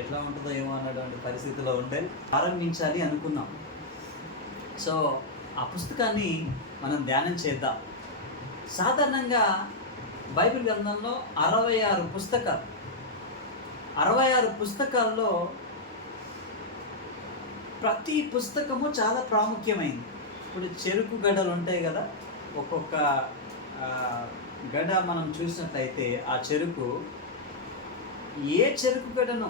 ఎట్లా ఉంటుందో ఏమో అన్నటువంటి పరిస్థితిలో ఉంటే ప్రారంభించాలి అనుకున్నాం. సో ఆ పుస్తకాన్ని మనం ధ్యానం చేద్దాం. సాధారణంగా బైబిల్ గ్రంథంలో 66 పుస్తకాలు, 66 పుస్తకాల్లో ప్రతి పుస్తకము చాలా ప్రాముఖ్యమైంది. ఇప్పుడు చెరుకు గడలు ఉంటాయి కదా, ఒక్కొక్క గడ మనం చూసినట్లయితే ఆ చెరుకు, ఏ చెరుకు గడను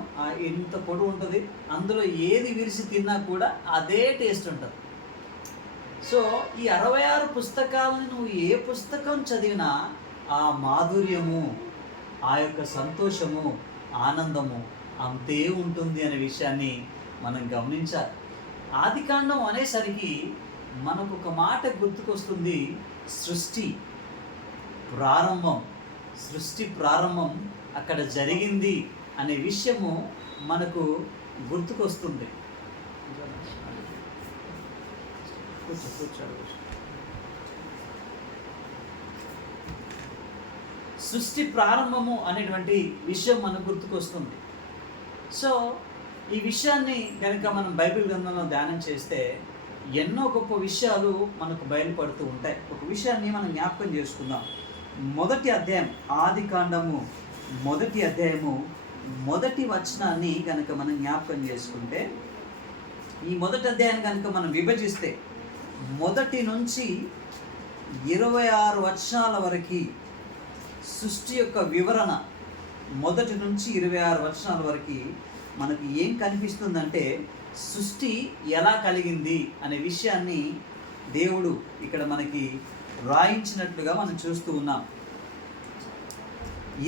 ఇంత పొడవు ఉంటుంది, అందులో ఏది విరిసి తిన్నా కూడా అదే టేస్ట్ ఉంటుంది. సో ఈ 66 పుస్తకాలను నువ్వు ఏ పుస్తకం చదివినా ఆ మాధుర్యము, ఆ యొక్క సంతోషము, ఆనందము అంతే ఉంటుంది అనే విషయాన్ని మనం గమనించాలి. ఆదికాండం అనేసరికి మనకు ఒక మాట గుర్తుకొస్తుంది, సృష్టి ప్రారంభం. సృష్టి ప్రారంభం అక్కడ జరిగింది అనే విషయము మనకు గుర్తుకొస్తుంది. సృష్టి ప్రారంభము అనేటువంటి విషయం మనకు గుర్తుకొస్తుంది. సో ఈ విషయాన్ని కనుక మనం బైబిల్ గ్రంథంలో ధ్యానం చేస్తే ఎన్నో గొప్ప విషయాలు మనకు బయలుపడుతూ ఉంటాయి. ఒక విషయాన్ని మనం జ్ఞాపకం చేసుకుందాం. మొదటి అధ్యాయం, ఆదికాండము మొదటి అధ్యాయము మొదటి వచనాన్ని కనుక మనం జ్ఞాపకం చేసుకుంటే, ఈ మొదటి అధ్యాయం కనుక మనం విభజిస్తే మొదటి నుంచి 26 వచనాల వరకు సృష్టి యొక్క వివరణ, మొదటి నుంచి 26 వచనాల వరకు మనకి ఏం కనిపిస్తుందంటే సృష్టి ఎలా కలిగింది అనే విషయాన్ని దేవుడు ఇక్కడ మనకి రాయించినట్లుగా మనం చూస్తూ ఉన్నాం.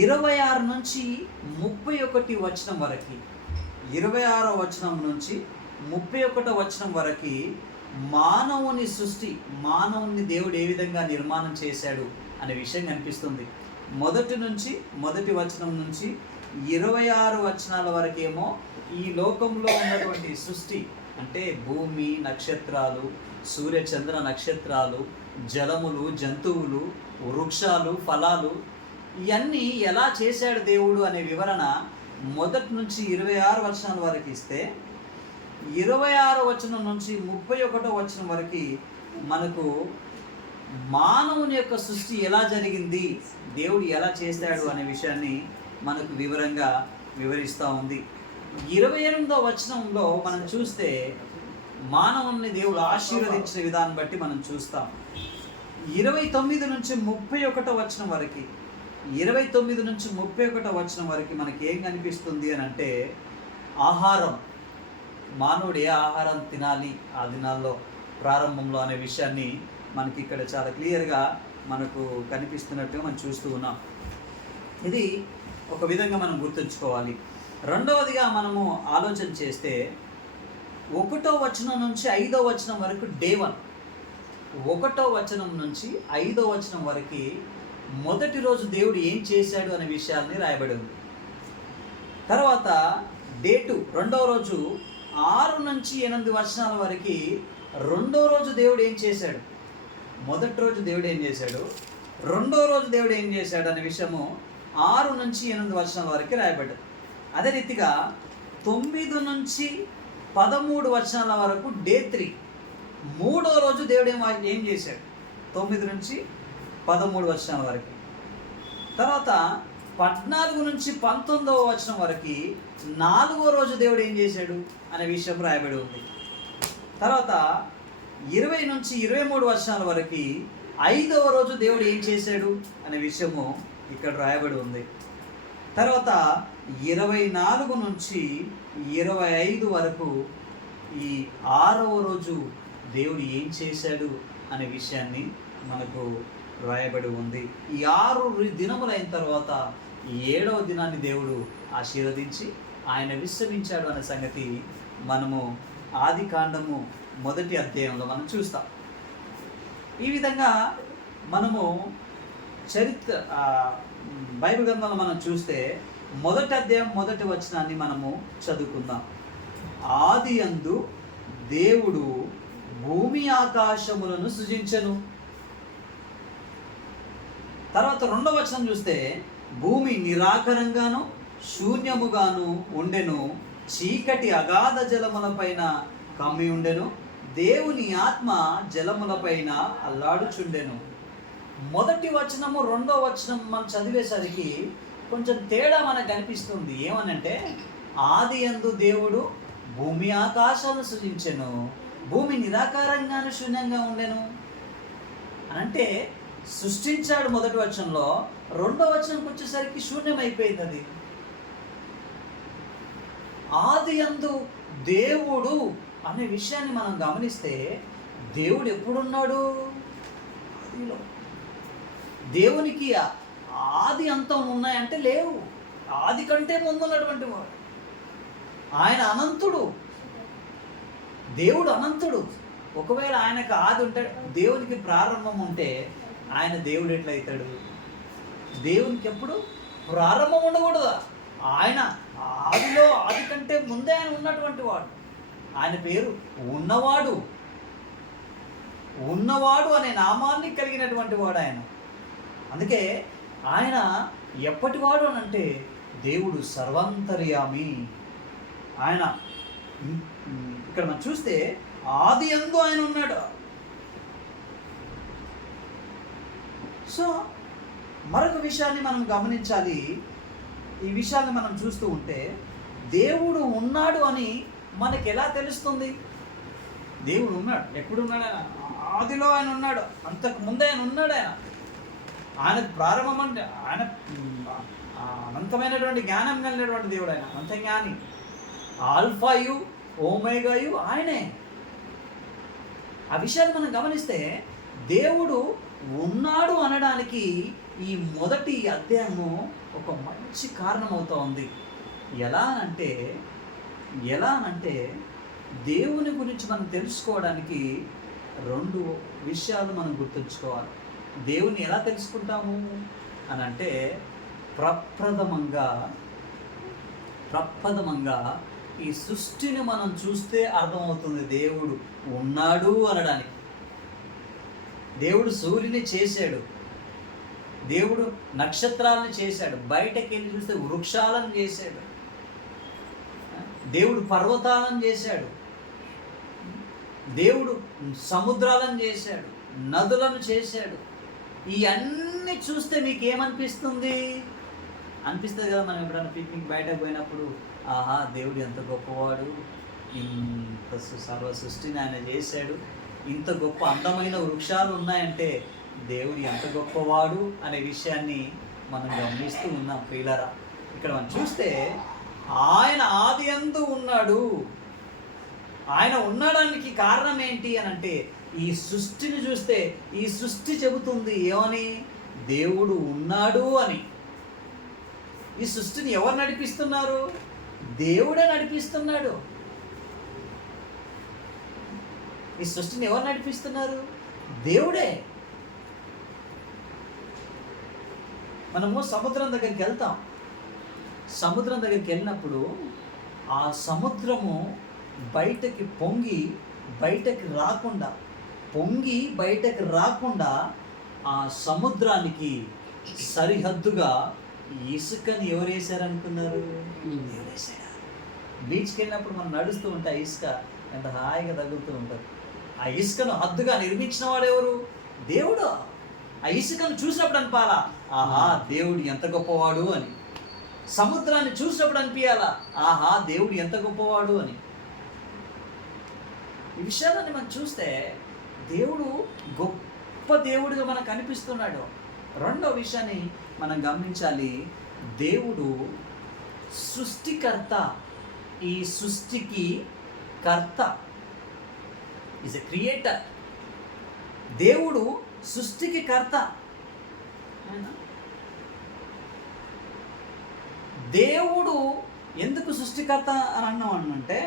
26 నుంచి 31 వచనం వరకు, 26వ వచనం నుంచి 31వ వచనం వరకు మానవుని సృష్టి, మానవుని దేవుడు ఏ విధంగా నిర్మాణం చేశాడు అనే విషయం కనిపిస్తుంది. మొదటి వచనం నుంచి 26 వచనాల వరకేమో ఈ లోకంలో ఉన్నటువంటి సృష్టి, అంటే భూమి, నక్షత్రాలు, సూర్య చంద్ర నక్షత్రాలు, జలములు, జంతువులు, వృక్షాలు, ఫలాలు, ఇవన్నీ ఎలా చేశాడు దేవుడు అనే వివరణ మొదటి నుంచి 26 వచనాల వరకు ఇస్తే, 26 వచనం నుంచి 31వ వచనం వరకు మనకు మానవుని యొక్క సృష్టి ఎలా జరిగింది, దేవుడు ఎలా చేశాడు అనే విషయాన్ని మనకు వివరంగా వివరిస్తూ ఉంది. 28వ వచనంలో మనం చూస్తే మానవుని దేవుడు ఆశీర్వదించిన విధానం బట్టి మనం చూస్తాం. 29 నుంచి 31వ వచనం వరకు, 29 నుంచి 31వ వచనం వరకు మనకి ఏం కనిపిస్తుంది అని అంటే, ఆహారం, మానవుడు ఏ ఆహారం తినాలి ఆ దినాల్లో ప్రారంభంలో అనే విషయాన్ని మనకి ఇక్కడ చాలా క్లియర్గా మనకు కనిపిస్తున్నట్టుగా మనం చూస్తూ ఉన్నాం. ఇది ఒక విధంగా మనం గుర్తుంచుకోవాలి. రెండవదిగా మనము ఆలోచన చేస్తే 1వ వచనం నుంచి 5వ వచనం వరకు డే 1, 1వ వచనం నుంచి 5వ వచనం వరకు మొదటి రోజు దేవుడు ఏం చేశాడు అనే విషయాన్ని రాయబడి ఉంది. తర్వాత డే 2, 2వ రోజు 6 నుంచి 8 వచనాల వరకు రెండో రోజు దేవుడు ఏం చేశాడు, మొదటి రోజు దేవుడు ఏం చేశాడు, రెండో రోజు దేవుడు ఏం చేశాడు అనే విషయము 6 నుంచి 8 వచనాల వరకు రాయబడ్డది. అదే రీతిగా 9 నుంచి 13 వచనాల వరకు డే 3, మూడో రోజు దేవుడు ఏం చేశాడు, 9 నుంచి 13 వచనాల వరకు. తర్వాత 14 నుంచి 19వ వచనం వరకు 4వ రోజు దేవుడు ఏం చేశాడు అనే విషయం రాయబడి ఉంది. తర్వాత 20 నుంచి 23 వచనాల వరకు 5వ రోజు దేవుడు ఏం చేశాడు అనే విషయము ఇక్కడ రాయబడి ఉంది. తర్వాత 24 నుంచి 25 వరకు ఈ 6వ రోజు దేవుడు ఏం చేశాడు అనే విషయాన్ని మనకు రాయబడి ఉంది. ఈ 6 దినములైన తర్వాత 7వ దినాన్ని దేవుడు ఆశీర్వదించి ఆయన విశ్రమించాడు అనే సంగతి మనము ఆదికాండము మొదటి అధ్యాయంలో మనం చూస్తాం. ఈ విధంగా మనము బైబిల్ గ్రంథంలో మనం చూస్తే మొదటి అధ్యాయం మొదటి వచనాన్ని మనము చదువుకుందాం. ఆదియందు దేవుడు భూమి ఆకాశములను సృజించెను. తర్వాత రెండవ వచనం చూస్తే భూమి నిరాకారంగాను శూన్యముగాను ఉండెను, చీకటి అగాధ జలములపైన కమ్మి ఉండెను, దేవుని ఆత్మ జలములపైన అల్లాడుచుండెను. మొదటి వచనము రెండో వచనం మనం చదివేసరికి కొంచెం తేడా మనకు కనిపిస్తుంది. ఏమనంటే, ఆది యందు దేవుడు భూమి ఆకాశాలను సృజించెను, భూమి నిరాకారంగాను శూన్యంగా ఉండెను అంటే సృష్టించాడు మొదటి వచనంలో. రెండో వచనంకి వచ్చేసరికి శూన్యమైపోయింది అది. ఆది యందు దేవుడు అనే విషయాన్ని మనం గమనిస్తే, దేవుడు ఎప్పుడున్నాడు? ఆదిలో. దేవునికి ఆది అంతం ఉన్నాయంటే లేవు. ఆది కంటే ముందున్నటువంటి వాడు ఆయన. అనంతుడు, దేవుడు అనంతుడు. ఒకవేళ ఆయనకు ఆది ఉంటే, దేవునికి ప్రారంభం ఉంటే ఆయన దేవుడు ఎట్లయితాడు? దేవునికి ఎప్పుడు ప్రారంభం ఉండకూడదు. ఆయన ఆదిలో, ఆది కంటే ముందే ఆయన ఉన్నటువంటి వాడు. ఆయన పేరు ఉన్నవాడు. ఉన్నవాడు అనే నామాన్ని కలిగినటువంటి వాడు ఆయన. అందుకే ఆయన ఎప్పటివాడు అని అంటే, దేవుడు సర్వాంతర్యామి. ఆయన ఇక్కడ మనం చూస్తే ఆది యందు ఆయన ఉన్నాడు. సో మరొక విషయాన్ని మనం గమనించాలి. ఈ విషయాన్ని మనం చూస్తూ ఉంటే, దేవుడు ఉన్నాడు అని మనకి ఎలా తెలుస్తుంది? దేవుడు ఉన్నాడు. ఎప్పుడు ఉన్నాడు ఆయన? ఆదిలో ఆయన ఉన్నాడు. అంతకు ముందే ఆయన ఉన్నాడు. ఆయనకు ప్రారంభం అంటే ఆయన అనంతమైనటువంటి జ్ఞానం కలిగినటువంటి దేవుడు. ఆయన అంత జ్ఞాని. ఆల్ఫాయు ఓమేగాయు ఆయనే. ఆ విషయాన్ని మనం గమనిస్తే, దేవుడు ఉన్నాడు అనడానికి ఈ మొదటి అధ్యాయము ఒక మంచి కారణం అవుతా ఉంది. ఎలా అనంటే దేవుని గురించి మనం తెలుసుకోవడానికి రెండు విషయాలు మనం గుర్తుంచుకోవాలి. దేవుని ఎలా తెలుసుకుంటాము అని అంటే, ప్రప్రథమంగా ఈ సృష్టిని మనం చూస్తే అర్థమవుతుంది దేవుడు ఉన్నాడు అనడానికి. దేవుడు సూర్యుని చేశాడు, దేవుడు నక్షత్రాలను చేశాడు, బయటకు వెళ్ళి చూస్తే వృక్షాలను చేశాడు, దేవుడు పర్వతాలను చేశాడు, దేవుడు సముద్రాలను చేశాడు, నదులను చేశాడు. ఇవన్నీ చూస్తే మీకు ఏమనిపిస్తుంది? అనిపిస్తుంది కదా. మనం ఎప్పుడైనా పిక్నిక్ బయటకు పోయినప్పుడు, ఆహా దేవుడు ఎంత గొప్పవాడు, ఇంత సర్వ సృష్టిని ఆయన చేశాడు, ఇంత గొప్ప అందమైన వృక్షాలు ఉన్నాయంటే దేవుడు ఎంత గొప్పవాడు అనే విషయాన్ని మనం గమనిస్తూ ఉన్నాం ప్రియులారా. ఇక్కడ మనం చూస్తే ఆయన ఆది యందు ఉన్నాడు. ఆయన ఉండడానికి కారణం ఏంటి అని అంటే, ఈ సృష్టిని చూస్తే ఈ సృష్టి చెబుతుంది ఏమని? దేవుడు ఉన్నాడు అని. ఈ సృష్టిని ఎవరు నడిపిస్తున్నారు? దేవుడే నడిపిస్తున్నాడు. ఈ సృష్టిని ఎవరు నడిపిస్తున్నారు? దేవుడే. మనము సముద్రం దగ్గరికి వెళ్తాం. సముద్రం దగ్గరికి వెళ్ళినప్పుడు ఆ సముద్రము బయటకి బయటకు రాకుండా ఆ సముద్రానికి సరిహద్దుగా ఇసుకని ఎవరు వేశారనుకున్నారు? బీచ్కి వెళ్ళినప్పుడు మనం నడుస్తూ ఉంటే ఆ ఇసుక ఎంత హాయిగా తగులుతూ ఉంటుంది. ఆ ఇసుకను హద్దుగా నిర్మించిన వాడు ఎవరు? దేవుడు. ఆ ఇసుకను చూసినప్పుడు అనిపాలా, ఆహా దేవుడు ఎంత గొప్పవాడు అని. సముద్రాన్ని చూసినప్పుడు అనిపించాలా, ఆహా దేవుడు ఎంత గొప్పవాడు అని. ఈ విషయాన్ని మనం చూస్తే దేవుడు గొప్ప దేవుడిగా మనకు అనిపిస్తున్నాడు. రెండో విషయాన్ని మనం గమనించాలి. దేవుడు సృష్టికర్త. ఈ సృష్టికి కర్త. Is a creator. దేవుడు సృష్టికి కర్త. దేవుడు ఎందుకు సృష్టికర్త అని అన్నామంటే,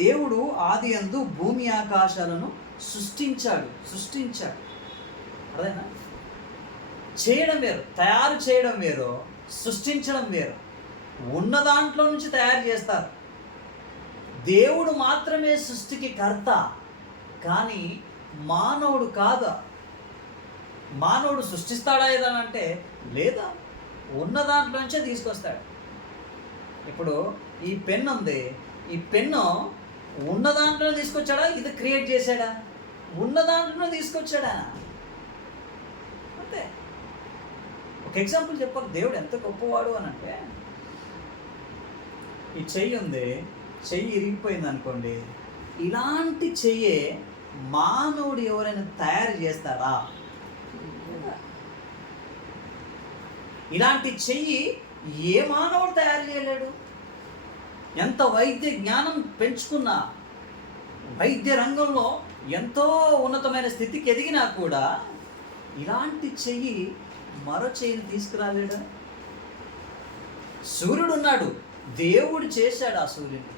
దేవుడు ఆది యందు భూమి ఆకాశాలను సృష్టించాడు. అదేనా? చేయడం వేరు, తయారు చేయడం వేరు, సృష్టించడం వేరు. ఉన్న దాంట్లో నుంచి తయారు చేస్తారు. దేవుడు మాత్రమే సృష్టికి కర్త, కానీ మానవుడు కాదా? మానవుడు సృష్టిస్తాడా ఏదనంటే లేదా, ఉన్న దాంట్లో నుంచే తీసుకొస్తాడు. ఇప్పుడు ఈ పెన్ ఉంది, ఈ పెన్ను ఉన్న దాంట్లో తీసుకొచ్చాడా, ఇది క్రియేట్ చేశాడా? ఉన్న దాంట్లో తీసుకొచ్చాడా? అంతే. ఒక ఎగ్జాంపుల్ చెప్పాలి దేవుడు ఎంత గొప్పవాడు అని అంటే, ఈ చెయ్యి ఉంది, చెయ్యి ఇరిగిపోయింది అనుకోండి, ఇలాంటి చెయ్యే మానవుడు ఎవరైనా తయారు చేస్తాడా? ఇలాంటి చెయ్యి ఏ మానవుడు తయారు చేయలేడు. ఎంత వైద్య జ్ఞానం పెంచుకున్నా, వైద్య రంగంలో ఎంతో ఉన్నతమైన స్థితికి ఎదిగినా కూడా ఇలాంటి చెయ్యి మరో చెయ్యిని తీసుకురాలేడు. సూర్యుడు ఉన్నాడు, దేవుడు చేశాడు ఆ సూర్యుని,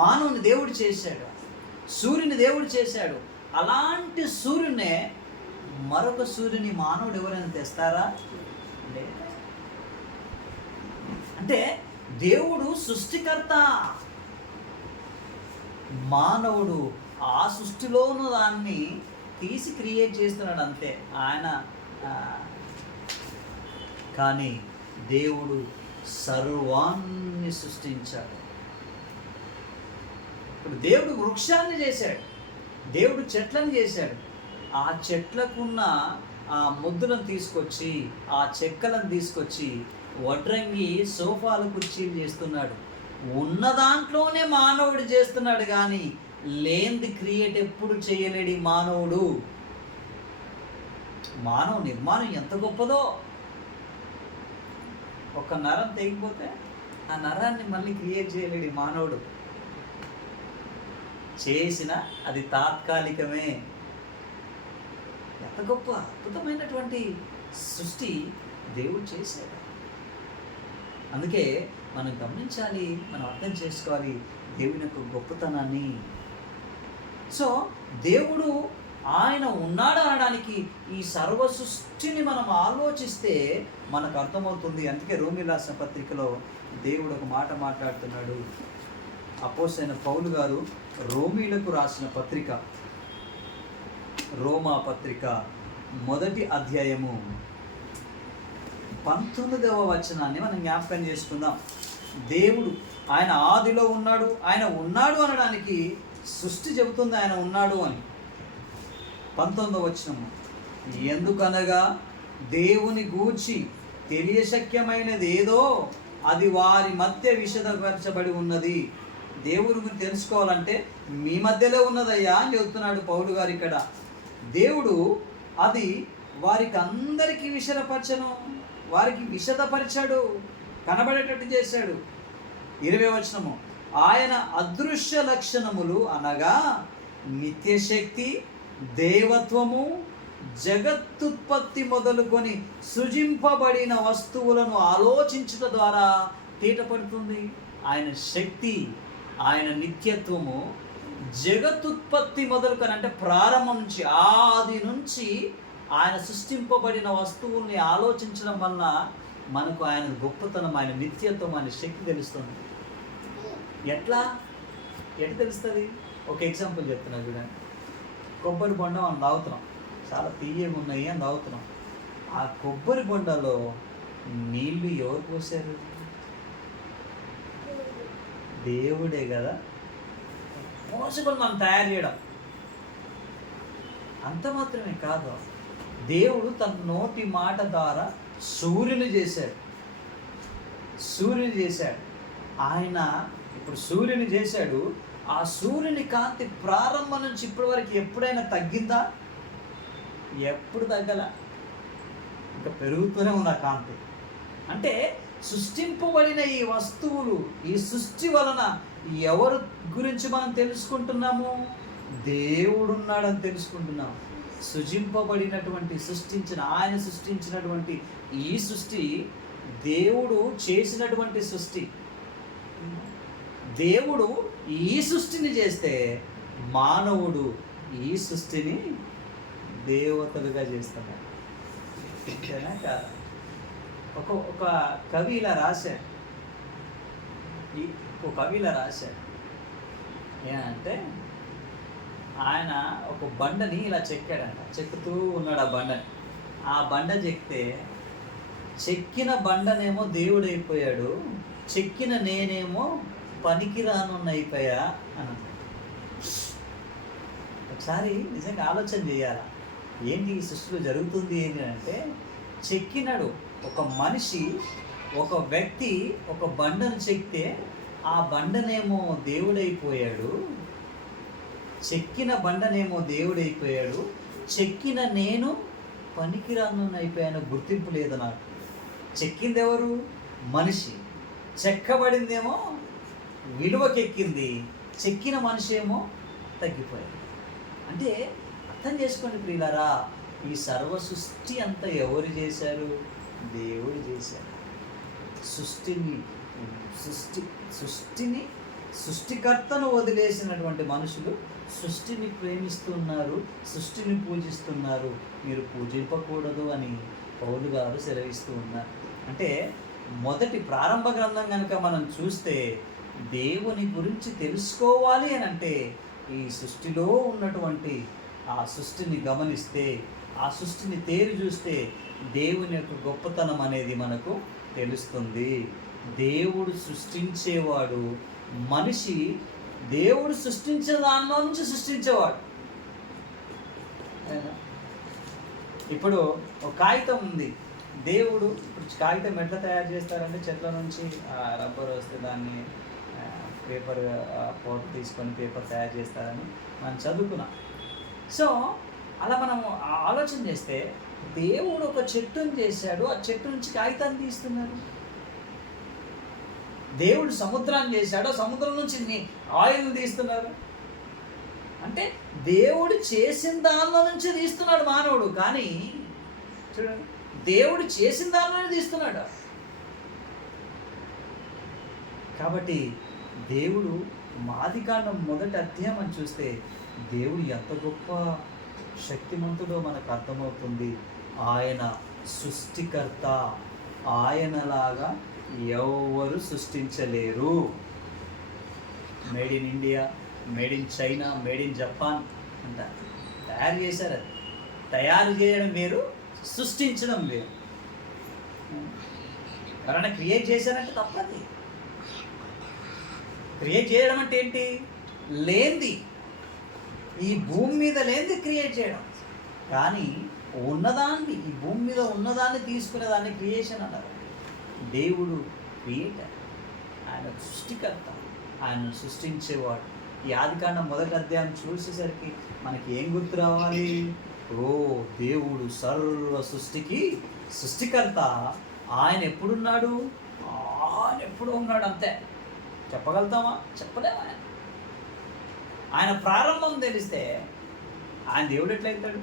మానవుని దేవుడు చేశాడు, సూర్యుని దేవుడు చేశాడు. అలాంటి సూర్యునే మరొక సూర్యుని మానవుడు ఎవరైనా తెస్తారా? లేదు. అంటే దేవుడు సృష్టికర్త, మానవుడు ఆ సృష్టిలో ఉన్న దాన్ని తీసి క్రియేట్ చేస్తున్నాడు అంతే ఆయన. కానీ దేవుడు సర్వాన్ని సృష్టించాడు. ఇప్పుడు దేవుడు వృక్షాన్ని చేశాడు, దేవుడు చెట్లను చేశాడు. ఆ చెట్లకున్న ఆ ముద్దులను తీసుకొచ్చి, ఆ చెక్కలను తీసుకొచ్చి వడ్రంగి సోఫాలు కుర్చీలు చేస్తున్నాడు. ఉన్న దాంట్లోనే మానవుడు చేస్తున్నాడు, కానీ లేనిది క్రియేట్ ఎప్పుడు చేయలేడు మానవుడు. మానవ నిర్మాణం ఎంత గొప్పదో. ఒక నరం తెగిపోతే ఆ నరాన్ని మళ్ళీ క్రియేట్ చేయలేడు మానవుడు. చేసిన అది తాత్కాలికమే. ఎంత గొప్ప అద్భుతమైనటువంటి సృష్టి దేవుడు చేశాడు. అందుకే మనం గమనించాలి, మనం అర్థం చేసుకోవాలి దేవుని యొక్క గొప్పతనాన్ని. సో దేవుడు ఆయన ఉన్నాడు అనడానికి ఈ సర్వ సృష్టిని మనం ఆలోచిస్తే మనకు అర్థమవుతుంది. అందుకే రోమీయులకు రాసిన పత్రికలో దేవుడు ఒక మాట మాట్లాడుతున్నాడు. అపోస్తలుడైన పౌలు గారు రోమీయులకు రాసిన పత్రిక, రోమా పత్రిక 1వ అధ్యాయము 19వ వచనాన్ని మనం జ్ఞాపకం చేసుకుందాం. దేవుడు ఆయన ఆదిలో ఉన్నాడు, ఆయన ఉన్నాడు అనడానికి సృష్టి చెబుతుంది ఆయన ఉన్నాడు అని. 19వ వచనము, ఎందుకనగా దేవుని గూర్చి తెలియశక్యమైనది ఏదో అది వారి మధ్య విశదపరచబడి ఉన్నది. దేవుని గురించి తెలుసుకోవాలంటే మీ మధ్యలో ఉన్నదయ్యా అని చెబుతున్నాడు పౌలు గారు ఇక్కడ. దేవుడు అది వారికి అందరికీ విషదపరచను, వారికి విషదపరిచాడు, కనబడేటట్టు చేశాడు. 20వ వచనము, ఆయన అదృశ్య లక్షణములు అనగా నిత్యశక్తి, దేవత్వము, జగత్తుత్పత్తి మొదలుకొని సృజింపబడిన వస్తువులను ఆలోచించుట ద్వారా తీటపడుతుంది. ఆయన శక్తి, ఆయన నిత్యత్వము, జగత్తుత్పత్తి మొదలుకొని అంటే ప్రారంభం నుంచి, ఆది నుంచి ఆయన సృష్టింపబడిన వస్తువుల్ని ఆలోచించడం వలన మనకు ఆయన గొప్పతనం, ఆయన నిత్యత్వం, ఆయన శక్తి తెలుస్తుంది. ఎట్లా తెలుస్తుంది? ఒక ఎగ్జాంపుల్ చెప్తున్నా చూడండి. కొబ్బరి బొండ మనం తాగుతున్నాం, చాలా తీయగా ఉన్నాయి అని తాగుతున్నాం. ఆ కొబ్బరి బొండలో నీళ్లు ఎవరు పోసారు? దేవుడే కదా. పాసిబుల్ మనం తయారు చేయడం. అంత మాత్రమే కాదు, దేవుడు తన నోటి మాట ద్వారా సూర్యుని చేశాడు. ఆయన ఇప్పుడు సూర్యుని చేశాడు. ఆ సూర్యుని కాంతి ప్రారంభం నుంచి ఇప్పటి వరకు ఎప్పుడైనా తగ్గిందా? ఎప్పుడు తగ్గల, ఇంకా పెరుగుతూనే ఉంది ఆ కాంతి. అంటే సృష్టింపబడిన ఈ వస్తువులు, ఈ సృష్టి వలన ఎవరు గురించి మనం తెలుసుకుంటున్నాము? దేవుడున్నాడని తెలుసుకుంటున్నాము. సృజింపబడినటువంటి ఆయన సృష్టించినటువంటి ఈ సృష్టి దేవుడు చేసినటువంటి సృష్టి. దేవుడు ఈ సృష్టిని చేస్తే మానవుడు ఈ సృష్టిని దేవతలుగా చేస్తున్నాడు. కాదా? ఒక కవి ఇలా రాశాడు. ఏంటంటే ఆయన ఒక బండని ఇలా చెక్కాడంట. చెక్కుతూ ఉన్నాడు ఆ బండని. ఆ బండ చెక్కితే చెక్కిన బండనేమో దేవుడు అయిపోయాడు, చెక్కిన నేనేమో పనికిరానున్నైపోయా అని అన్నాడు. ఒకసారి నిజంగా ఆలోచన చేయాలా, ఏంటి ఈ సృష్టిలో జరుగుతుంది ఏంటి అంటే, చెక్కినాడు ఒక మనిషి, ఒక వ్యక్తి ఒక బండను చెక్కితే ఆ బండనేమో దేవుడైపోయాడు, చెక్కిన బండనేమో దేవుడైపోయాడు, చెక్కిన నేను పనికిరాను అయిపోయాను, గుర్తింపు లేదు నాకు. చెక్కింది ఎవరు? మనిషి. చెక్కబడిందేమో విలువకెక్కింది, చెక్కిన మనిషి ఏమో తగ్గిపోయాడు. అంటే అర్థం చేసుకోండి ప్రియులారా, ఈ సర్వ సృష్టి అంతా ఎవరు చేశారు? దేవుడు చేశారు. సృష్టిని సృష్టికర్తను వదిలేసినటువంటి మనుషులు సృష్టిని ప్రేమిస్తున్నారు, సృష్టిని పూజిస్తున్నారు. మీరు పూజింపకూడదు అని పౌలు గారు సెలవిస్తూ ఉన్నారు. అంటే మొదటి ప్రారంభ గ్రంథం కనుక మనం చూస్తే, దేవుని గురించి తెలుసుకోవాలి అని అంటే ఈ సృష్టిలో ఉన్నటువంటి ఆ సృష్టిని గమనిస్తే, ఆ సృష్టిని తేరి చూస్తే దేవుని యొక్క గొప్పతనం అనేది మనకు తెలుస్తుంది. దేవుడు సృష్టించేవాడు, మనిషి దేవుడు సృష్టించే దానిలో నుంచి సృష్టించేవాడు. ఇప్పుడు ఒక కాగితం ఉంది, దేవుడు ఇప్పుడు కాగితం ఎట్లా తయారు చేస్తారంటే, చెట్ల నుంచి రబ్బర్ వస్తే దాన్ని పేపర్ పౌడర్ తీసుకొని పేపర్ తయారు చేస్తారని మనం చదువుకున్నాం. సో అలా మనం ఆలోచన చేస్తే, దేవుడు ఒక చెట్టును చేశాడు, ఆ చెట్టు నుంచి కాగితాన్ని తీస్తున్నారు. దేవుడు సముద్రాన్ని చేశాడు, సముద్రం నుంచి ఆయిల్ తీస్తున్నారు. అంటే దేవుడు చేసిన దానిలో నుంచి తీస్తున్నాడు మానవుడు, కానీ చూడండి, దేవుడు చేసిన దానిలోనే తీస్తున్నాడు. కాబట్టి దేవుడు ఆదికాండం మొదటి అధ్యాయం అని చూస్తే, దేవుడు ఎంత గొప్ప శక్తిమంతుడో మనకు అర్థమవుతుంది. ఆయన సృష్టికర్త, ఆయనలాగా ఎవరు సృష్టించలేరు. Made in India, made in China, made in Japan అంట తయారు చేశారు. అది తయారు చేయడం వేరు, సృష్టించడం వేరు. ఎవరైనా క్రియేట్ చేశారంటే తప్పది. క్రియేట్ చేయడం అంటే ఏంటి? లేనిది, ఈ భూమి మీద లేనిది క్రియేట్ చేయడం. కానీ ఉన్నదాన్ని, ఈ భూమి మీద ఉన్నదాన్ని తీసుకునేదాన్ని క్రియేషన్ అన్నారు. దేవుడు క్రియేటర్, ఆయన సృష్టికర్త, ఆయన సృష్టించేవాడు. ఈ ఆదికాండం మొదటి అధ్యాయం చూసేసరికి మనకి ఏం గుర్తు రావాలి? ఓ, దేవుడు సర్వ సృష్టికి సృష్టికర్త. ఆయన ఎప్పుడున్నాడు? ఆయన ఎప్పుడు ఉన్నాడు, అంతే. చెప్పగలుగుతామా? చెప్పలేమా? ఆయన ప్రారంభం తెలిస్తే ఆయన దేవుడు ఎట్లయితాడు?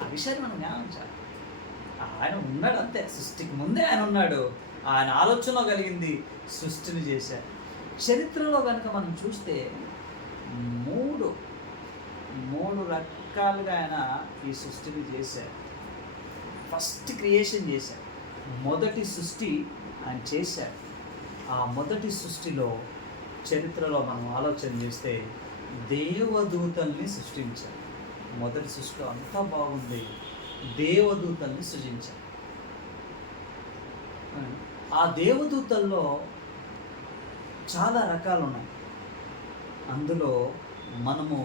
ఆ విషయాన్ని మనం జ్ఞానించాలి. ఆయన ఉన్నాడు, అంతే. సృష్టికి ముందే ఆయన ఉన్నాడు. ఆయన ఆలోచనలో కలిగింది, సృష్టిని చేశారు. చరిత్రలో కనుక మనం చూస్తే మూడు రకాలుగా ఆయన ఈ సృష్టిని చేశారు. ఫస్ట్ క్రియేషన్ చేశారు, మొదటి సృష్టి ఆయన చేశారు. ఆ మొదటి సృష్టిలో చరిత్రలో మనం ఆలోచన చేస్తే దేవదూతల్ని సృష్టించారు. మొదటి సృష్టిలో అంతా బాగుంది, దేవదూతల్ని సృజించారు. ఆ దేవదూతల్లో చాలా రకాలు ఉన్నాయి. అందులో మనము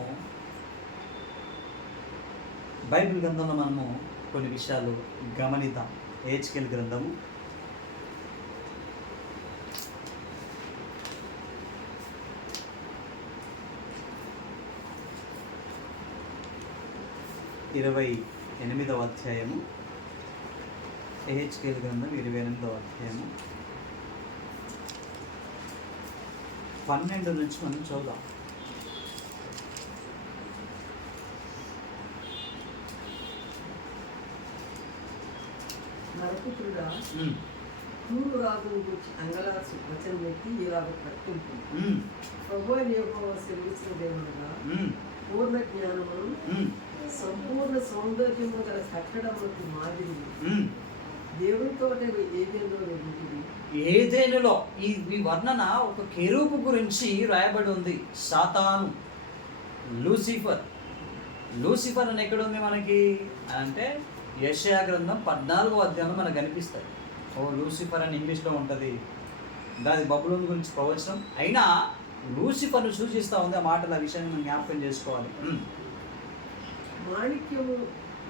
బైబిల్ గ్రంథంలో మనము కొన్ని విషయాలు గమనిద్దాం. హెచ్కేల్ గ్రంథము 28వ అధ్యాయము. హెచ్కేల్ గ్రంథం 28వ అధ్యాయము 12 నుంచి మనం చూద్దాం. నరపుత్రుడా, తూరు రాజును గురించి అంగలార్చి వచనం ఎత్తి ఇలాగ ప్రకటింపు. ప్రభువైన యెహోవా సెలవిచ్చిన దేవుడుగా, పూర్ణ జ్ఞానమును సంపూర్ణ సౌందర్యము గల కట్టడములకు మాదిరి దేవునితో ఏదెనులో ఈ వర్ణన ఒక కెరూబు గురించి రాయబడి ఉంది. సాతాను, లూసిఫర్ అని ఎక్కడ ఉంది మనకి అంటే యెషయా గ్రంథం 14వ అధ్యాయంలో మనకు కనిపిస్తుంది. లూసిఫర్ అని ఇంగ్లీష్లో ఉంటుంది, దాని బబులోను గురించి ప్రవచనం. అయినా లూసిఫర్ను సూచిస్తూ ఉంది ఆ మాటలు, ఆ విషయాన్ని మనం జ్ఞాపకం చేసుకోవాలి. మాణిక్యము,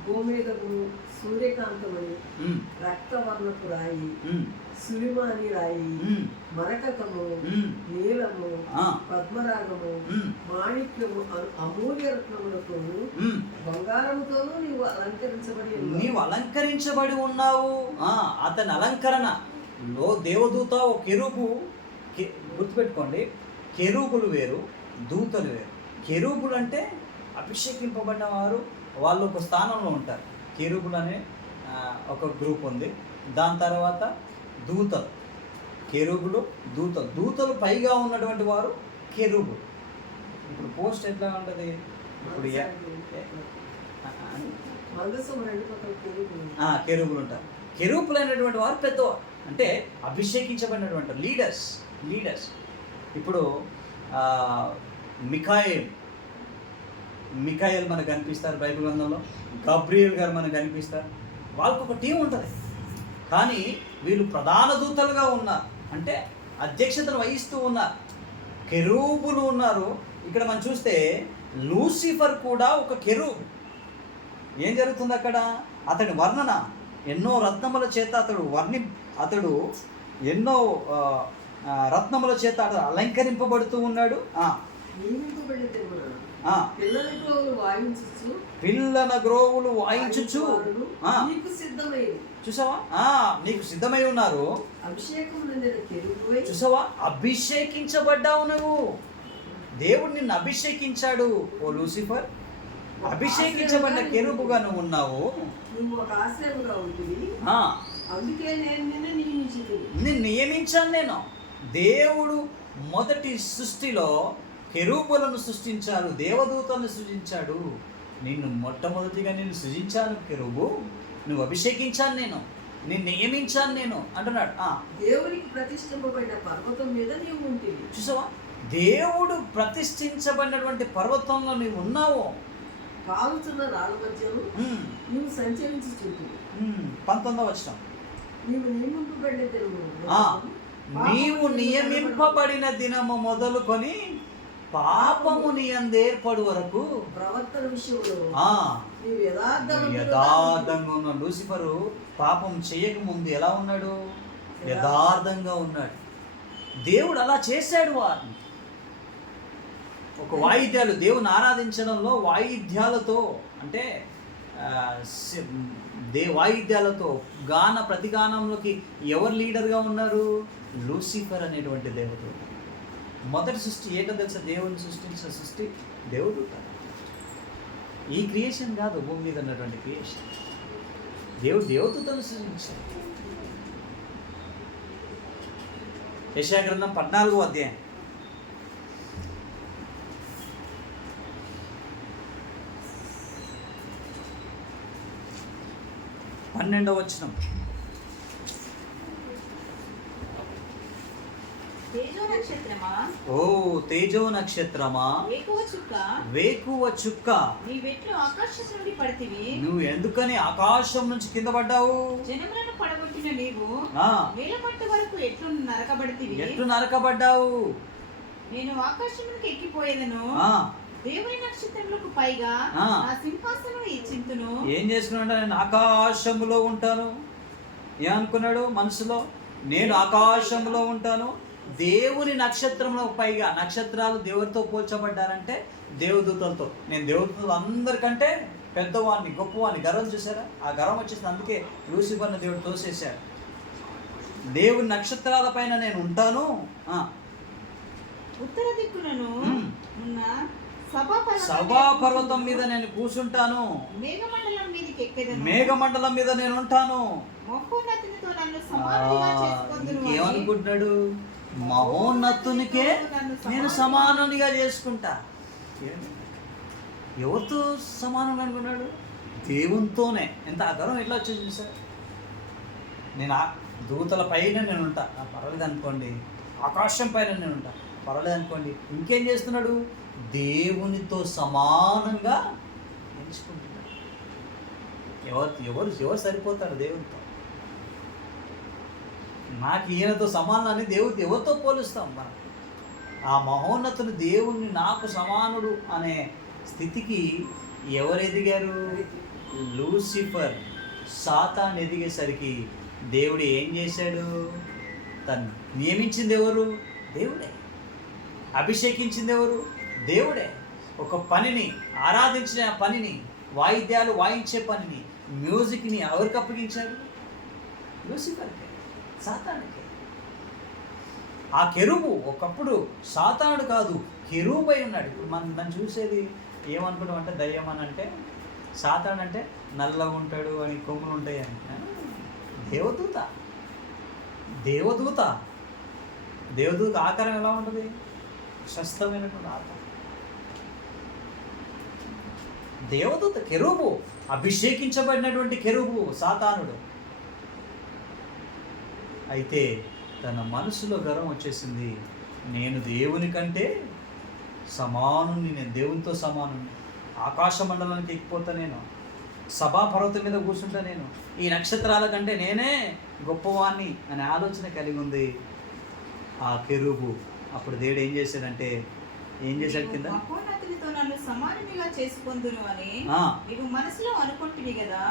గోమేదము, సూర్యకాంతమని, రక్తవర్ణపు రాయి, సులిమాని రాయి, మరకతము, నీలము, పద్మరాగము, మాణిక్యము, అమూల్య రత్నములతోను, బంగారముతోనూ నీవు అలంకరించబడి ఉన్నావు. అతని అలంకరణలో దేవదూత ఒక కెరూబు, గుర్తుపెట్టుకోండి, కెరూబులు వేరు, దూతలు వేరు. కెరూబులు అంటే అభిషేకింపబడిన వారు, వాళ్ళు ఒక స్థానంలో ఉంటారు. కెరూబులు అనే ఒక గ్రూప్ ఉంది. దాని తర్వాత దూతలు, కెరూబులు, దూతలు పైగా ఉన్నటువంటి వారు కెరూబులు. ఇప్పుడు పోస్ట్ ఎట్లా ఉంటుంది, ఇప్పుడు కెరూబులు ఉంటారు. కెరూబులు అనేటువంటి వారు పెద్దవారు, అంటే అభిషేకించబడినటువంటి లీడర్స్. ఇప్పుడు మిఖాయేల్ మనకు కనిపిస్తారు బైబిల్ గ్రంథంలో, గబ్రియల్ గారు మనకు కనిపిస్తారు. వాళ్ళకు ఒక టీం ఉంటుంది, కానీ వీళ్ళు ప్రధాన దూతలుగా ఉన్నారు, అంటే అధ్యక్షతను వహిస్తూ ఉన్నారు. కెరూబులు ఉన్నారు. ఇక్కడ మనం చూస్తే లూసిఫర్ కూడా ఒక కెరూబు. ఏం జరుగుతుంది అక్కడ? అతడి వర్ణన ఎన్నో రత్నముల చేత అతడు ఎన్నో రత్నముల చేత అలంకరింపబడుతూ ఉన్నాడు. పిల్లల గ్రోవులు వాయించుచు చూసావా, నీకు సిద్ధమై ఉన్నారు. చూసావా, అభిషేకించబడ్డావు నువ్వు. దేవుడు నిన్ను అభిషేకించాడు. ఓ లూసిఫర్, అభిషేకించబడిన కెరూబుగా నువ్వు ఉన్నావు. నిన్ను నియమించాను నేను. దేవుడు మొదటి సృష్టిలో కెరూబులను సృష్టించాడు, దేవదూతలను సృష్టించాడు. నిన్ను మొట్టమొదటిగా నేను సృజించాను కెరూబు, నువ్వు అభిషేకించాను నేను, నిన్ను నియమించాను నేను అంటున్నాడు. దేవునికి ప్రతిష్ఠింపబడిన పర్వతం మీద నీవు ఉంటుంది. చూసావా, దేవుడు ప్రతిష్ఠించబడినటువంటి పర్వతంలో నీవు ఉన్నావు. కాలుతున్న రాళ్ళ మధ్యలో నువ్వు సంచరించుచుంటుంది. 19వ వచనం, నీవు నియమింపబడిన దినము మొదలుకొని పాపము నీ అందేర్పడు వరకు ప్రవర్తన విషయంలో యథార్థంగా ఉన్నాడు. లూసిఫరు పాపం చేయకముందు ఎలా ఉన్నాడు? యథార్థంగా ఉన్నాడు. దేవుడు అలా చేశాడు వారిని. ఒక వాయిద్యాలు, దేవుని ఆరాధించడంలో వాయిద్యాలతో, అంటే వాయిద్యాలతో ప్రతిగానంలోకి ఎవరు లీడర్గా ఉన్నారు? లూసిఫర్ అనేటువంటి దేవదూత. మొదటి సృష్టి ఏంటో తెలుసా? దేవుని సృష్టించిన సృష్టి దేవదూత. ఈ క్రియేషన్ కాదు, భూమి మీద ఉన్నటువంటి క్రియేషన్. దేవదూతను సృష్టించాడు. యెషయా గ్రంథం 14వ అధ్యాయం 12వ వచనం. ఓ తేజో నక్షత్రమా, వేకువ చుక్క, నువ్వు ఎందుకని ఆకాశం నుంచి కింద పడ్డావు? జనములను పడగొట్టిన నీవు వేలపట్టు వరకు ఎట్లు నరకబడ్డావు? నేను ఆకాశములకు ఎక్కిపోయేదను, దేవుని నక్షత్రములకు పైగా నా సింహాసనం ఇచ్చింతును. ఏం చేసుకున్నాడు? నేను ఆకాశంలో ఉంటాను. ఏమనుకున్నాడు మనసులో? నేను ఆకాశంలో ఉంటాను, దేవుని నక్షత్రంలో పైగా. నక్షత్రాలు దేవుడితో పోల్చబడ్డారంటే దేవదూతలతో. నేను దేవదూతలు అందరికంటే పెద్దవాడిని, గొప్పవాడిని. గర్వం చూసారా? ఆ గర్వం వచ్చేసి అందుకే లూసిఫర్ని దేవుడు తోసేశాడు. దేవుని నక్షత్రాల పైన నేను ఉంటాను. ఉత్తర దిక్కులను ఉన్న సభాపర్వతం మీద నేను కూర్చుంటాను, మేఘమండలం మీద నేను ఉంటాను. ఏమనుకుంటున్నాడు? మహోన్నతునికే నేను సమానునిగా చేసుకుంటా. ఎవరితో సమానంగా అనుకున్నాడు? దేవునితోనే. ఎంత ఆధారం ఎట్లా వచ్చేది సార్? నేను దూతల పైన నేను ఉంటా, పర్వాలేదు అనుకోండి. ఆకాశం పైన నేను ఉంటా, పర్వాలేదు అనుకోండి. ఇంకేం చేస్తున్నాడు? దేవునితో సమానంగా ఎంచుకుంటున్నాడు. ఎవరు సరిపోతారు దేవునితో? నాకు ఈయనతో సమానాన్ని ఎవరితో పోలుస్తాం మనం? ఆ మహోన్నతుని దేవుణ్ణి నాకు సమానుడు అనే స్థితికి ఎవరు ఎదిగారు? లూసిఫర్, సాతాన్ ఎదిగేసరికి దేవుడు ఏం చేశాడు? తను నియమించింది ఎవరు? దేవుడే. అభిషేకించింది ఎవరు? దేవుడే. ఒక పనిని, ఆరాధించిన పనిని, వాయిద్యాలు వాయించే పనిని, మ్యూజిక్ని ఎవరికి అప్పగించారు? లూసిఫర్కే, సాతానుకే. ఆ కెరూబు ఒకప్పుడు సాతానుడు కాదు, కెరూబై ఉన్నాడు. ఇప్పుడు మనం చూసేది ఏమనుకుంటామంటే దయ్యం అని అంటే, సాతాను అంటే నల్లగా ఉంటాడు అని, కొమ్ములు ఉంటాయి అని. దేవదూత. దేవదూత దేవదూత ఆకారం ఎలా ఉంటుంది? ప్రశస్తమైనటువంటి ఆకారం. దేవదూత, కెరూబు, అభిషేకించబడినటువంటి కెరూబు సాతానుడు. అయితే తన మనసులో గర్వం వచ్చేసింది. నేను దేవుని కంటే సమానుని, నేను దేవునితో సమానుని, ఆకాశ మండలానికి ఎక్కిపోతా, నేను సభాపర్వతం మీద కూర్చుంటా, నేను ఈ నక్షత్రాల కంటే నేనే గొప్పవాణ్ణి అనే ఆలోచన కలిగి ఉంది ఆ కెరూబు. అప్పుడు దేవుడు ఏం చేశాడంటే, ఏం చేశాడు కింద? మహోన్నతునితో నన్ను సమానమిగా చేసుకొందును అని నీవు మనసులో అనుకుంటువి కదా,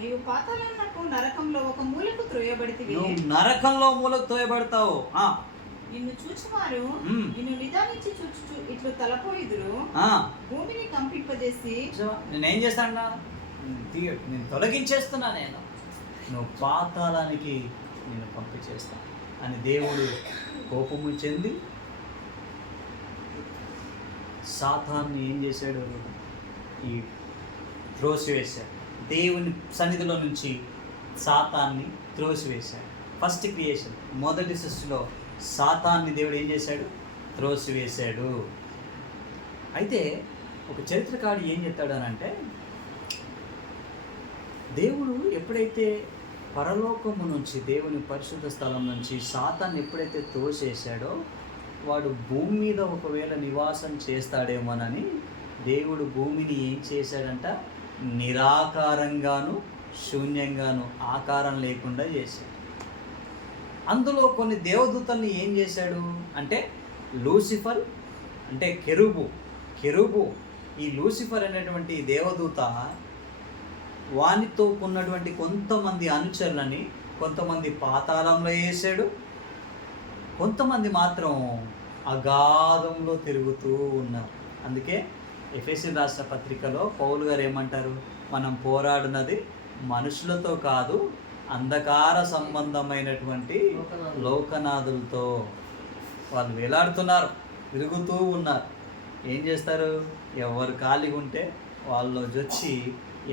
నీవు పాతాళమునకు, నరకంలో ఒక మూలకు త్రోయబడితివి. నరకంలో మూలకు త్రోయబడతావు. నిన్ను చూచువారు నిన్ను నిదానించి చూచు ఇట్లు తలపోయిదురు, భూమిని కంపింపజేసి. నేనేం చేస్తాను? నేను తొలగించేస్తున్నా, నేను నువ్వు పాతాళానికి నేను పంపించేస్తా అని దేవుడు కోపము చెంది సాతాన్ని ఏం చేశాడు? ఈ త్రోసివేశాడు. దేవుని సన్నిధిలో నుంచి సాతాన్ని త్రోసివేశాడు. ఫస్ట్ క్రియేషన్, మొదటి సృష్టిలో సాతాన్ని దేవుడు ఏం చేశాడు? త్రోసివేశాడు. అయితే ఒక చరిత్రకారుడు ఏం చెప్తాడు అని అంటే, దేవుడు ఎప్పుడైతే పరలోకము నుంచి, దేవుని పరిశుద్ధ స్థలం నుంచి సాతాన్ని ఎప్పుడైతే తోసేశాడో, వాడు భూమి మీద ఒకవేళ నివాసం చేస్తాడేమోనని దేవుడు భూమిని ఏం చేశాడంట? నిరాకారంగాను శూన్యంగాను, ఆకారం లేకుండా చేశాడు. అందులో కొన్ని దేవదూతల్ని ఏం చేశాడు అంటే, లూసిఫర్ అంటే కెరూబు ఈ లూసిఫర్ అనేటువంటి దేవదూత వానితో ఉన్నటువంటి కొంతమంది అనుచరులని కొంతమంది పాతాళంలో వేసాడు, కొంతమంది మాత్రం అగాధంలో తిరుగుతూ ఉన్నారు. అందుకే ఎఫెసీయులకు రాసిన పత్రికలో పౌలు గారు ఏమంటారు? మనం పోరాడినది మనుషులతో కాదు, అంధకార సంబంధమైనటువంటి లోకనాథులతో. వాళ్ళు వేలాడుతున్నారు, తిరుగుతూ ఉన్నారు. ఏం చేస్తారు? ఎవరు ఖాళీగా ఉంటే వాళ్ళు వచ్చి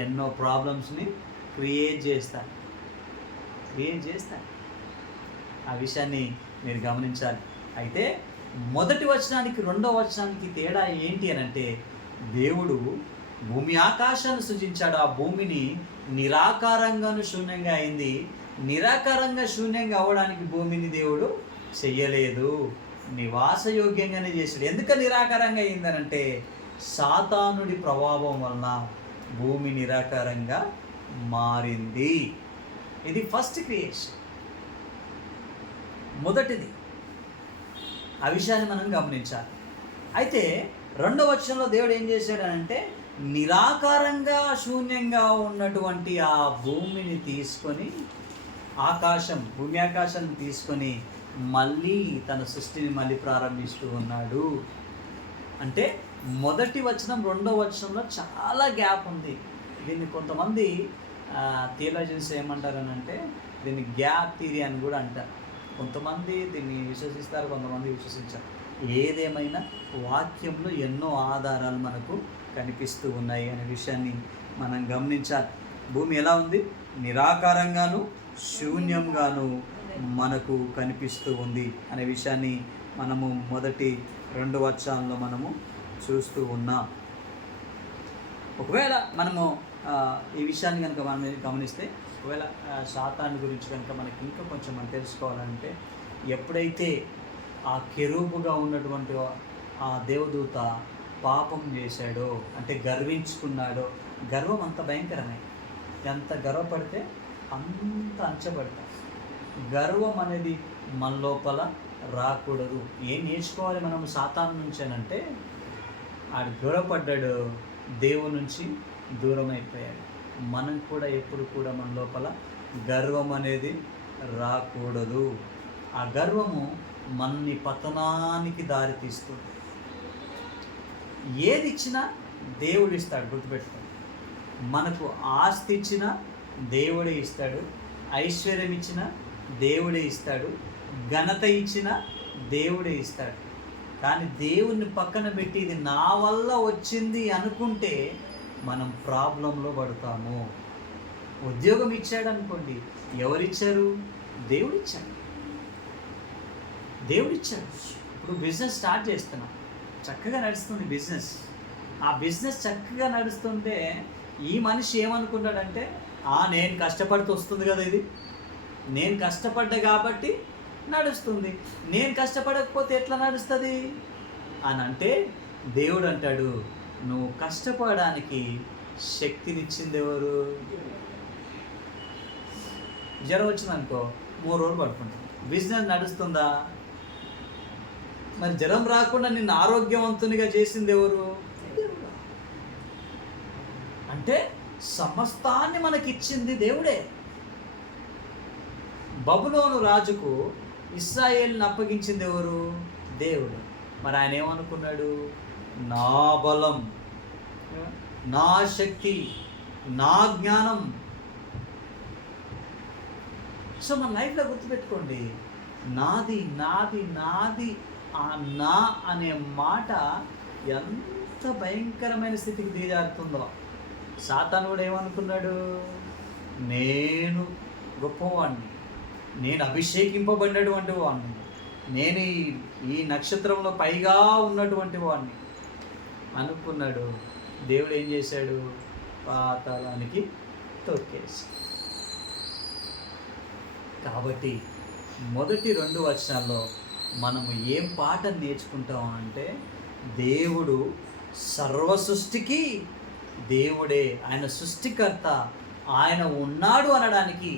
ఎన్నో ప్రాబ్లమ్స్ని క్రియేట్ చేస్తారు. ఆ విషయాన్ని మీరు గమనించాలి. అయితే మొదటి వచనానికి రెండవ వచనానికి తేడా ఏంటి అని అంటే, దేవుడు భూమి ఆకాశాన్ని సృజించాడు. ఆ భూమిని నిరాకారంగాను శూన్యంగా అయింది. నిరాకారంగా శూన్యంగా అవ్వడానికి భూమిని దేవుడు చెయ్యలేదు, నివాసయోగ్యంగానే చేశాడు. ఎందుకు నిరాకారంగా అయిందనంటే, సాతానుడి ప్రభావం వలన భూమి నిరాకారంగా మారింది. ఇది ఫస్ట్ క్రియేషన్, మొదటిది. ఆ విషయాన్ని మనం గమనించాలి. అయితే రెండవ వచనంలో దేవుడు ఏం చేశాడనంటే, నిరాకారంగా శూన్యంగా ఉన్నటువంటి ఆ భూమిని తీసుకొని, భూమి ఆకాశాన్ని తీసుకొని మళ్ళీ తన సృష్టిని మళ్ళీ ప్రారంభిస్తూ ఉన్నాడు. అంటే మొదటి వచనం రెండవ వచనంలో చాలా గ్యాప్ ఉంది. దీన్ని కొంతమంది థియాలజన్స్ ఏమంటారనంటే, దీన్ని గ్యాప్ థియరీ అని కూడా అంటారు. కొంతమంది దీన్ని విశ్వసిస్తారు, కొంతమంది విశ్వసించారు. ఏదేమైనా వాక్యంలో ఎన్నో ఆధారాలు మనకు కనిపిస్తూ ఉన్నాయి అనే విషయాన్ని మనం గమనించాలి. భూమి ఎలా ఉంది? నిరాకారంగాను శూన్యంగాను మనకు కనిపిస్తూ ఉంది అనే విషయాన్ని మనము మొదటి రెండు వచనాల్లో మనము చూస్తూ ఉన్నాం. ఒకవేళ మనము ఈ విషయాన్ని కనుక మనం గమనిస్తే, ఒకవేళ సాతాను గురించి కనుక మనకి ఇంకా కొంచెం మనం తెలుసుకోవాలంటే, ఎప్పుడైతే ఆ కెరూబుగా ఉన్నటువంటి ఆ దేవదూత పాపం చేశాడో, అంటే గర్వించుకున్నాడో, గర్వం అంత భయంకరమే. ఎంత గర్వపడితే అంత అంచబడతాం. గర్వం అనేది మన లోపల రాకూడదు. ఏం నేర్చుకోవాలి మనం సాతాను నుంచి అని అంటే, ఆడు గొడవపడ్డాడు, దేవుని నుంచి దూరం అయిపోయాడు. మనం కూడా ఎప్పుడు కూడా మన లోపల గర్వం అనేది రాకూడదు. ఆ గర్వము మనని పతనానికి దారితీస్తుంది. ఏది ఇచ్చినా దేవుడు ఇస్తాడు, గుర్తుపెట్టుకోండి. మనకు ఆస్తి ఇచ్చినా దేవుడే ఇస్తాడు, ఐశ్వర్యం ఇచ్చినా దేవుడే ఇస్తాడు, ఘనత ఇచ్చినా దేవుడే ఇస్తాడు. కానీ దేవుణ్ణి పక్కన పెట్టి ఇది నా వల్ల వచ్చింది అనుకుంటే మనం ప్రాబ్లంలో పడతాము. ఉద్యోగం ఇచ్చాడు అనుకోండి, ఎవరిచ్చారు? దేవుడిచ్చాడు. దేవుడిచ్చాడు. ఇప్పుడు బిజినెస్ స్టార్ట్ చేస్తున్నాం, చక్కగా నడుస్తుంది బిజినెస్. ఆ బిజినెస్ చక్కగా నడుస్తుంటే ఈ మనిషి ఏమనుకుంటాడంటే, నేను కష్టపడుతూ వస్తుంది కదా ఇది, నేను కష్టపడ్డా కాబట్టి నడుస్తుంది, నేను కష్టపడకపోతే ఎట్లా నడుస్తుంది అని అంటే, దేవుడు అంటాడు, నువ్వు కష్టపడడానికి శక్తినిచ్చింది ఎవరు? జ్వరం వచ్చిందనుకో 3 రోజులు పడుకుంటుంది, బిజినెస్ నడుస్తుందా? మరి జ్వరం రాకుండా నిన్ను ఆరోగ్యవంతునిగా చేసింది ఎవరు? అంటే సమస్తాన్ని మనకిచ్చింది దేవుడే. బబులోను రాజుకు ఇశ్రాయేలుని అప్పగించింది ఎవరు? దేవుడు. మరి ఆయన ఏమనుకున్నాడు? నా బలం, నా శక్తి, నా జ్ఞానం. సో మన లైఫ్లో గుర్తుపెట్టుకోండి, నాది నాది నాది, ఆ నా అనే మాట ఎంత భయంకరమైన స్థితికి దిగజారుతుందో. సాతాను కూడా ఏమనుకున్నాడు? నేను గొప్పవాడిని, నేను అభిషేకింపబడినటువంటి వాడిని, నేను ఈ నక్షత్రంలో పైగా ఉన్నటువంటి వాడిని అనుకున్నాడు. దేవుడు ఏం చేశాడు? పాతాళానికి తొక్కేసి. కాబట్టి మొదటి 2 వచనాల్లో మనము ఏం పాఠం నేర్చుకుంటాం అంటే, దేవుడు సర్వ సృష్టికి దేవుడే, ఆయన సృష్టికర్త, ఆయన ఉన్నాడు అనడానికి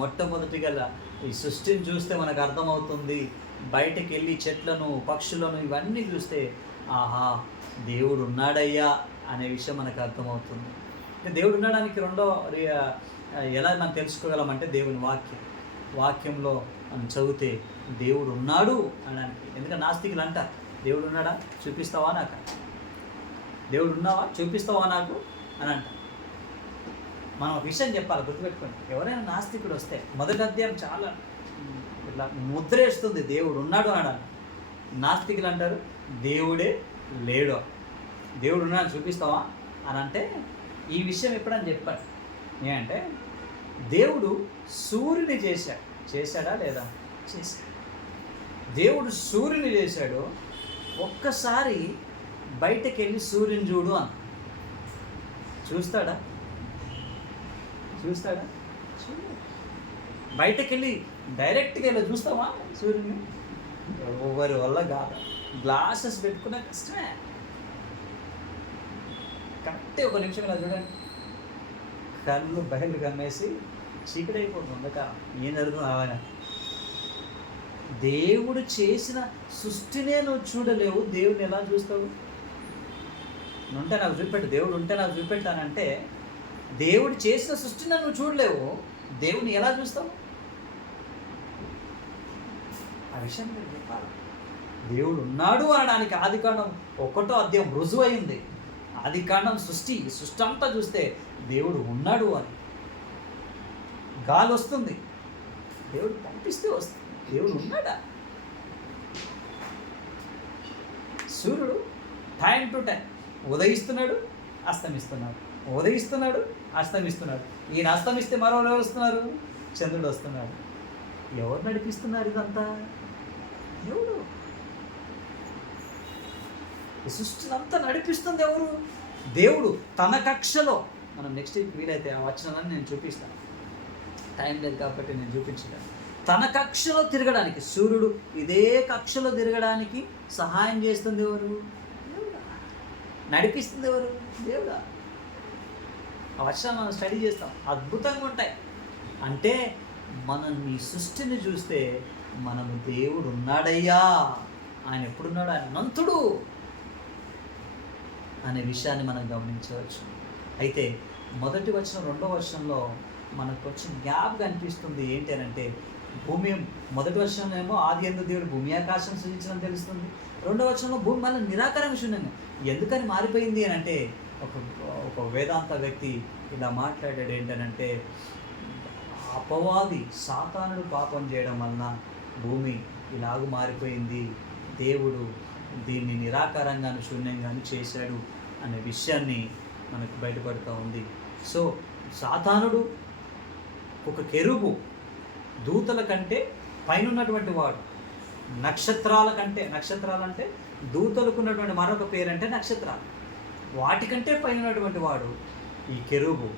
మొట్టమొదటిగా ఈ సృష్టిని చూస్తే మనకు అర్థమవుతుంది. బయటకు వెళ్ళి చెట్లను, పక్షులను ఇవన్నీ చూస్తే ఆహా దేవుడు ఉన్నాడయ్యా అనే విషయం మనకు అర్థమవుతుంది. దేవుడు ఉండడానికి ఎలా మనం తెలుసుకోగలమంటే, దేవుని వాక్యంలో మనం చదివితే దేవుడు ఉన్నాడు అనడానికి. ఎందుకంటే నాస్తికులు అంటారు, దేవుడు ఉన్నాడా చూపిస్తావా నాకు, దేవుడు ఉన్నావా చూపిస్తావా నాకు అని అంట. మనం ఒక విషయం చెప్పాలి, గుర్తుపెట్టుకోండి. ఎవరైనా నాస్తికుడు వస్తే మొదటి అధ్యాయం చాలా ఇట్లా ముద్రేస్తుంది, దేవుడు ఉన్నాడు అనడానికి. నాస్తికులు అంటారు దేవుడే లేడో, దేవుడు ఉన్నాడని చూపిస్తావా అని అంటే, ఈ విషయం ఎప్పుడని చెప్పాడు ఏంటంటే, దేవుడు సూర్యుని చేశాడా లేదా? చేశాడు. దేవుడు సూర్యుని చేశాడు. ఒక్కసారి బయటకు వెళ్ళి సూర్యుని చూడు అని చూస్తాడా? బయటకు వెళ్ళి డైరెక్ట్గా ఇలా చూస్తావా సూర్యుని? ఎవరి వల్ల కాదు. గ్లాసెస్ పెట్టుకునే కష్టమే. కరెక్ట్ ఒక నిమిషం ఇలా చూడండి, కళ్ళు బయలు కమ్మేసి చీకటి అయిపోతుంది. ఏం జరుగుతుంది అలాగా? దేవుడు చేసిన సృష్టినే నువ్వు చూడలేవు, దేవుడిని ఎలా చూస్తావు? ఉంటే నాకు చూపెట్టు, దేవుడు ఉంటే నాకు చూపెట్టానంటే, దేవుడు చేసిన సృష్టిని నువ్వు చూడలేవు, దేవుడిని ఎలా చూస్తావు? ఆ విషయం మీరు చెప్పాలి. దేవుడు ఉన్నాడు అనడానికి ఆదికాండం 1వ అధ్యాయం రుజువు అయింది. ఆదికాండం సృష్టి అంతా చూస్తే దేవుడు ఉన్నాడు అని. గాలి వస్తుంది, దేవుడు పంపిస్తే వస్తుంది, దేవుడు ఉన్నాడా? సూర్యుడు టైం టు టైం ఉదయిస్తున్నాడు, అస్తమిస్తున్నాడు, ఉదయిస్తున్నాడు, అస్తమిస్తున్నాడు. ఈయన అస్తమిస్తే మరో ఎవరు వస్తున్నారు? చంద్రుడు వస్తున్నాడు. ఎవరు నడిపిస్తున్నారు ఇదంతా? దేవుడు. ఈ సృష్టినంతా నడిపిస్తుంది ఎవరు? దేవుడు తన కక్షలో. మనం నెక్స్ట్ వీక్ వీలైతే ఆ వచనాన్ని నేను చూపిస్తాను, టైం లేదు కాబట్టి నేను చూపించలేను. తన కక్షలో తిరగడానికి, సూర్యుడు ఇదే కక్షలో తిరగడానికి సహాయం చేస్తుంది ఎవరు? దేవుడా. నడిపిస్తుంది ఎవరు? దేవుడా. ఆ వచనాలు మనం స్టడీ చేస్తాం, అద్భుతంగా ఉంటాయి. అంటే మనం ఈ సృష్టిని చూస్తే మనము దేవుడు ఉన్నాడయ్యా, ఆయన ఎప్పుడున్నాడు, ఆయన అనంతుడు అనే విషయాన్ని మనం గమనించవచ్చు. అయితే మొదటి వచనం రెండో వచనంలో మనకు కొంచెం గ్యాప్ కనిపిస్తుంది. ఏంటి అని అంటే, భూమి మొదటి వచనంలో ఏమో ఆది యందు దేవుడు భూమి ఆకాశం సృజించడం తెలుస్తుంది. రెండో వచనంలో భూమి మళ్ళీ నిరాకారం శూన్యంగా ఎందుకని మారిపోయింది అని అంటే, ఒక వేదాంత వ్యక్తి ఇలా మాట్లాడాడు. ఏంటనంటే, అపవాది సాతానుడు పాపం చేయడం వలన భూమి ఇలాగ మారిపోయింది, దేవుడు దీన్ని నిరాకారంగాను శూన్యంగాను చేశాడు అనే విషయాన్ని మనకు బయటపడుతూ ఉంది. సో సాతానుడు ఒక కెరూబు, దూతల కంటే పైన ఉన్నటువంటి వాడు, నక్షత్రాలంటే దూతలకు ఉన్నటువంటి మరొక పేరంటే నక్షత్రాలు, వాటికంటే పైన ఉన్నటువంటి వాడు ఈ కెరూబు.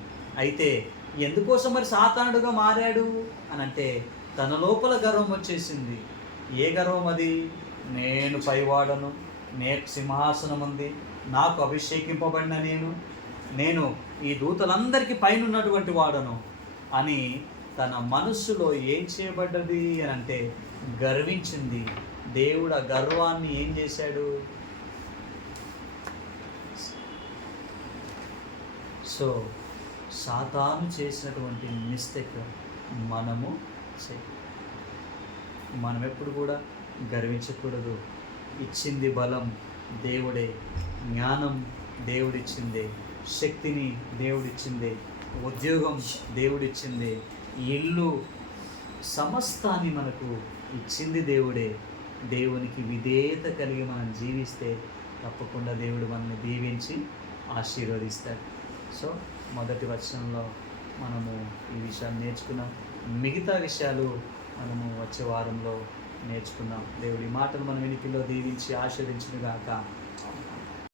అయితే ఎందుకోసం మరి సాతానుడుగా మారాడు అని అంటే, తన లోపల గర్వం వచ్చేసింది. ఏ గర్వం అది? నేను పైవాడను, నాకు సింహాసనం ఉంది, నాకు అభిషేకింపబడిన నేను ఈ దూతలందరికీ పైన ఉన్నటువంటి వాడను అని తన మనస్సులో ఏం చేయబడ్డది అని అంటే గర్వించింది. దేవుడు ఆ గర్వాన్ని ఏం చేశాడు? సో సాతాను చేసినటువంటి మిస్టేక్ మనము మనం ఎప్పుడు కూడా గర్వించకూడదు. ఇచ్చింది బలం దేవుడే, జ్ఞానం దేవుడిచ్చిందే, శక్తిని దేవుడిచ్చిందే, ఉద్యోగం దేవుడిచ్చిందే, ఇల్లు సమస్తాన్ని మనకు ఇచ్చింది దేవుడే. దేవునికి విధేయత కలిగి మనం జీవిస్తే తప్పకుండా దేవుడు మనల్ని దీవించి ఆశీర్వదిస్తాడు. సో మొదటి వచనంలో మనము ఈ విషయాన్ని నేర్చుకున్నాం. మిగతా విషయాలు మనము వచ్చే వారంలో నేర్చుకుందాం. దేవుడి మాటలు మన వెనుకలో దీవించి ఆశీర్వదించునుగాక.